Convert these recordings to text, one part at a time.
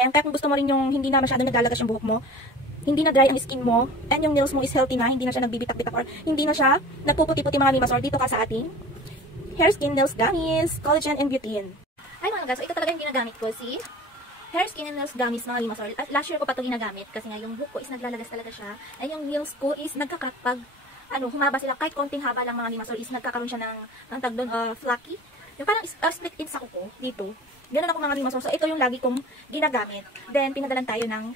Ayan, kaya kung gusto mo rin yung hindi na masyado naglalagas yung buhok mo, hindi na dry ang skin mo, and yung nails mo is healthy na, hindi na siya nagbibitak-bitak or hindi na siya nagpuputi-puti mga mimasor, dito ka sa ating Hair Skin Nails Gummies, Collagen and Biotin. Ay mga guys, so ito talaga yung ginagamit ko, si Hair Skin and Nails Gummies mga mimasor. Last year ko pa ito ginagamit kasi nga yung buhok ko is naglalagas talaga siya, and yung nails ko is nagkakat pag humaba sila, kahit konting haba lang mga mimasor is nagkakaroon siya ng tag doon, flaky. Yung parang split ends ako ko dito. Ganun ako mga mimasor. So ito yung lagi kong ginagamit. Then pinadalan tayo ng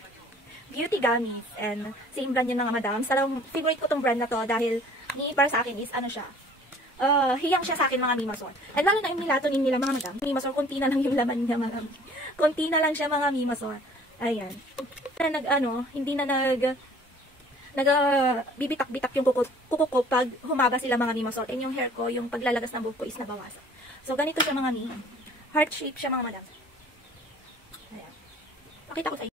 Beauty Gummies, and same brand yun mga madams. Talagang favorite ko tong brand na to dahil para sa akin is ano siya, hiyang siya sa akin mga mimasor. At lalo na yung melatonin nila mga madam. Mimasor, konti na lang yung laman niya mga konti na lang siya mga mimasor. Ayan. Hindi na bibitak-bitak yung kuko ko pag humaba sila mga mimasor. And yung hair ko, yung paglalagas ng buhok ko is nabawasan. So, ganito siya mga heart shape siya mga madam. Ayan. Pakita ko sa inyo.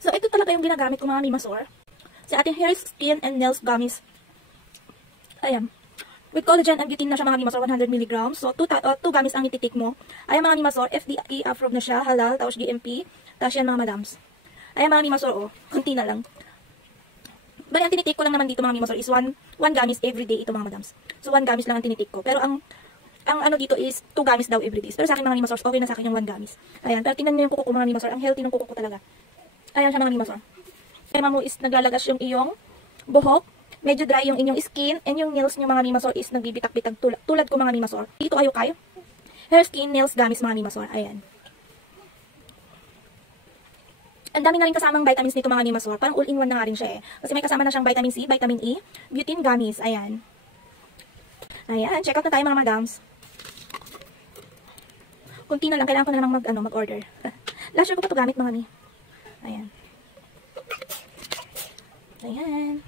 So, ito talaga yung ginagamit ko mga mimasor. Sa ating Hair, Skin, and Nails Gummies. Ayan. With collagen and biotin na siya mga mimasor, 100 mg. So, 2 gummies ang ititik mo. Ayan mga mimasor, FDA approved na siya, halal, tapos GMP. Tapos yan mga madams. Ayan mga mimasor, kunti na lang. Bali, ang tinitik ko lang naman dito mga mimasor is 1 gummies everyday ito mga madams. So 1 gummies lang ang tinitik ko. Pero ang ano dito is 2 gummies daw everyday. Pero sa akin mga mimasor, okay na sa akin yung 1 gummies. Ayan, pero tingnan niyo yung kuko ko mga mimasor. Ang healthy ng kuko ko talaga. Ayan siya mga mimasor. Kaya mo is naglalagas yung iyong buhok. Medyo dry yung inyong skin. And yung nails niyo mga mimasor is nagbibitak-bitag tulad ko mga mimasor. Dito kayo. Hair, Skin, Nails Gummies mga mimasor. Ayan. Ang dami na rin kasamang vitamins nito mga mimasor. Parang all-in-one na nga rin siya eh. Kasi may kasama na siyang vitamin C, vitamin E, biotin gummies. Ayan. Ayan. Check out na tayo mga madams. Kunti na lang. Kailangan ko na namang mag-order. Last year ko pa ito gamit mga mi. Ayan. Ayan.